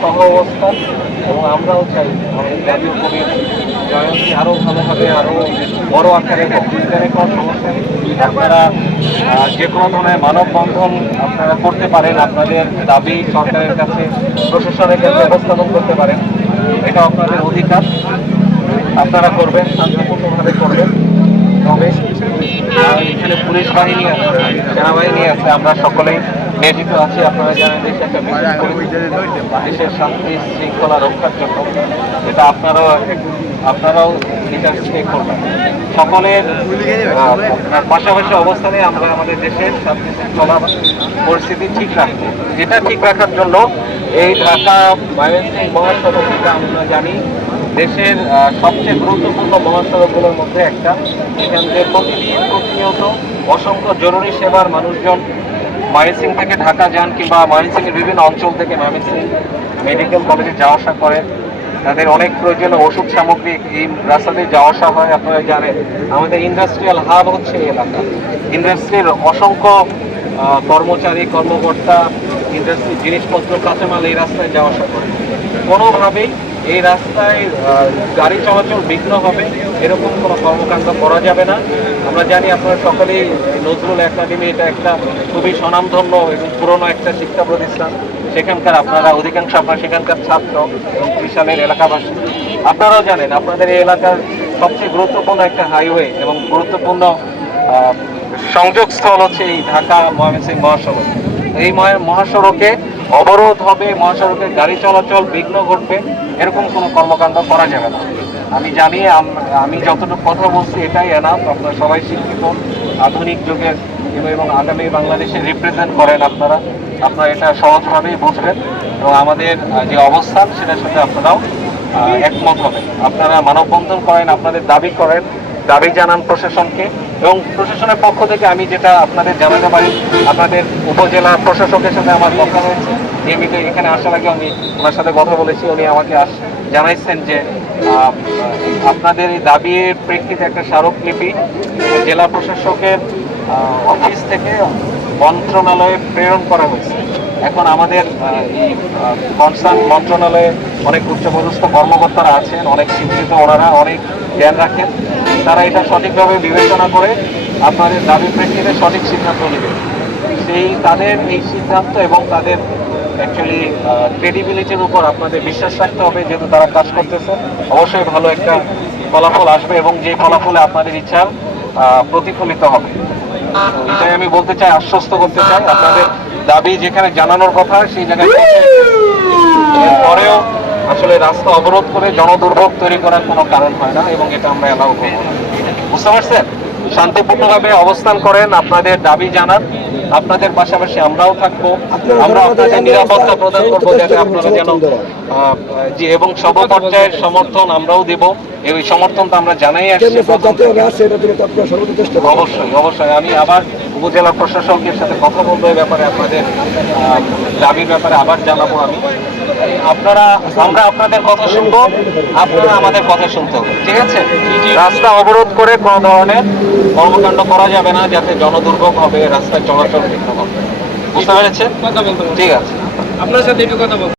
সহ অবস্থা, এবং আমরাও চাই আমাদের জাতীয় কবির জয়ন্তী আরও ভালোভাবে আরও বড় আকারে এখানে কোনো সমস্যা আপনারা যে কোনো ধরনের মানববন্ধন আপনারা করতে পারেন। আপনাদের দাবি সরকারের কাছে, প্রশাসনের কাছে উপস্থাপন করতে পারেন। এটা আপনাদের অধিকার। আপনারা করবেন, শান্তিপূর্ণভাবে করবেন। তবে এখানে পুলিশ বাহিনী আছে, সেনাবাহিনী আছে, আমরা সকলেই নিয়োজিত আছি আপনারা জানেন দেশে একটা দেশের শান্তি শৃঙ্খলা রক্ষার জন্য এটা আপনারাও আপনারাও এটা স্টে করবেন সকলের পাশাপাশি অবস্থানে আমরা আমাদের দেশের শান্তি শৃঙ্খলা পরিস্থিতি ঠিক রাখব। যেটা ঠিক রাখার জন্য এই ঢাকা ময়মনসিং মহাসড়ক যেটা আমরা জানি দেশের সবচেয়ে গুরুত্বপূর্ণ মহাসড়কগুলোর মধ্যে একটা। এখান থেকে প্রতিদিন প্রতিনিয়ত অসংখ্য জরুরি সেবার মানুষজন ময়মনসিং থেকে ঢাকা যান কিংবা ময়মনসিংয়ের বিভিন্ন অঞ্চল থেকে ময়মনসিং মেডিকেল কলেজে যাওয়া আসা করেন। তাদের অনেক প্রয়োজনীয় ওষুধ সামগ্রী এই রাস্তা দিয়ে যাওয়া আসা হয় আপনারা জানেন। আমাদের ইন্ডাস্ট্রিয়াল হাব হচ্ছে এই এলাকা। ইন্ডাস্ট্রির অসংখ্য কর্মচারী, কর্মকর্তা, ইন্ডাস্ট্রির জিনিসপত্র, কাঁচামাল এই রাস্তায় যাওয়া আসা করে কোনোভাবেই এই রাস্তায় গাড়ি চলাচল বিঘ্ন হবে, এরকম কোনো কর্মকাণ্ড করা যাবে না। আমরা জানি আপনারা সকলেই নজরুল একাডেমি, এটা একটা খুবই স্বনামধন্য এবং পুরনো একটা শিক্ষা প্রতিষ্ঠান। সেখানকার আপনারা, অধিকাংশ আপনার সেখানকার ছাত্র এবং ত্রিশালের এলাকাবাসী। আপনারাও জানেন, আপনাদের এই এলাকার সবচেয়ে গুরুত্বপূর্ণ একটা হাইওয়ে এবং গুরুত্বপূর্ণ সংযোগস্থল হচ্ছে এই ঢাকা ময়মনসিংহ মহাসড়ক। এই মহা- মহাসড়কে অবরোধ হবে মহাসড়কে গাড়ি চলাচল বিঘ্ন ঘটবে, এরকম কোনো কর্মকাণ্ড করা যাবে না। আমি জানি, আমি যতটুকু কথা বলছি, এটাই এনাফ আপনারা সবাই শিক্ষিত, আধুনিক যুগের এবং- এবং আগামী বাংলাদেশে রিপ্রেজেন্ট করেন আপনারা। আপনারা এটা সহজভাবেই বুঝবেন। এবং আমাদের যে অবস্থান, সেটার সাথে আপনারাও একমত হবেন। আপনারা মানববন্ধন করেন, আপনাদের দাবি করেন। দাবি জানান প্রশাসনকে এবং প্রশাসনের পক্ষ থেকে আমি যেটা আপনাদের জানাতে পারি, আপনাদের উপজেলা প্রশাসকের সাথে আমার কথা হয়েছে। নিয়মিত এখানে আসার আগে আমি ওনার সাথে কথা বলেছি, উনি আমাকে আস- জানাইছেন যে আপনাদের এই দাবির প্রেক্ষিতে একটা স্মারকলিপি জেলা প্রশাসকের অফিস থেকে মন্ত্রণালয়ে প্রেরণ করা হয়েছে। এখন আমাদের এই কনসার্ন মন্ত্রণালয়ে অনেক উচ্চপদস্থ কর্মকর্তারা আছেন, অনেক শিক্ষিত ওনারা অনেক জ্ঞান রাখেন। তারা এটা সঠিকভাবে বিবেচনা করে আপনাদের দাবি প্রেক্ষিতে সঠিক সিদ্ধান্ত নেবে। সেই তাদের এই সিদ্ধান্ত এবং তাদের অ্যাকচুয়ালি ক্রেডিবিলিটির উপর আপনাদের বিশ্বাস রাখতে হবে যেহেতু তারা কাজ করতেছে। অবশ্যই ভালো একটা ফলাফল আসবে এবং যে ফলাফলে আপনাদের ইচ্ছার প্রতিফলিত হবে। এটাই আমি বলতে চাই আশ্বস্ত করতে চাই। আপনাদের দাবি যেখানে জানানোর কথা সেই জায়গায় এরপরেও আসলে রাস্তা অবরোধ করে জনদুর্ভোগ তৈরি করার কোনো কারণ হয় না এবং এটা আমরা এলাও করব না। বুঝতে পারছেন? শান্তিপূর্ণভাবে অবস্থান করেন আপনাদের দাবি জানান আপনাদের পাশাপাশি আমরাও থাকব। আমরা আপনাদের নিরাপত্তা প্রদান করব যাতে আপনারা যেন যে এবং সব পর্যায়ের সমর্থন আমরাও দেব। এই সমর্থনটা আমরা জানাই আসছি। তো অবশ্যই অবশ্যই। আমি আবার উপজেলা প্রশাসকের সাথে কথা বলব ব্যাপারে আপনাদের দাবির ব্যাপারে আবার জানাব আমি। আপনারা আমরা আপনাদের কথা শুনব আপনারা আমাদের কথা শুনতে হবে ঠিক আছে? রাস্তা অবরোধ করে কোনো ধরনের কর্মকাণ্ড করা যাবে না যাতে জনদুর্ভোগ হবে রাস্তায় চলাচল বিঘ্ন হবে। বুঝতে পেরেছেন? ঠিক আছে। আপনার সাথে একটু কথা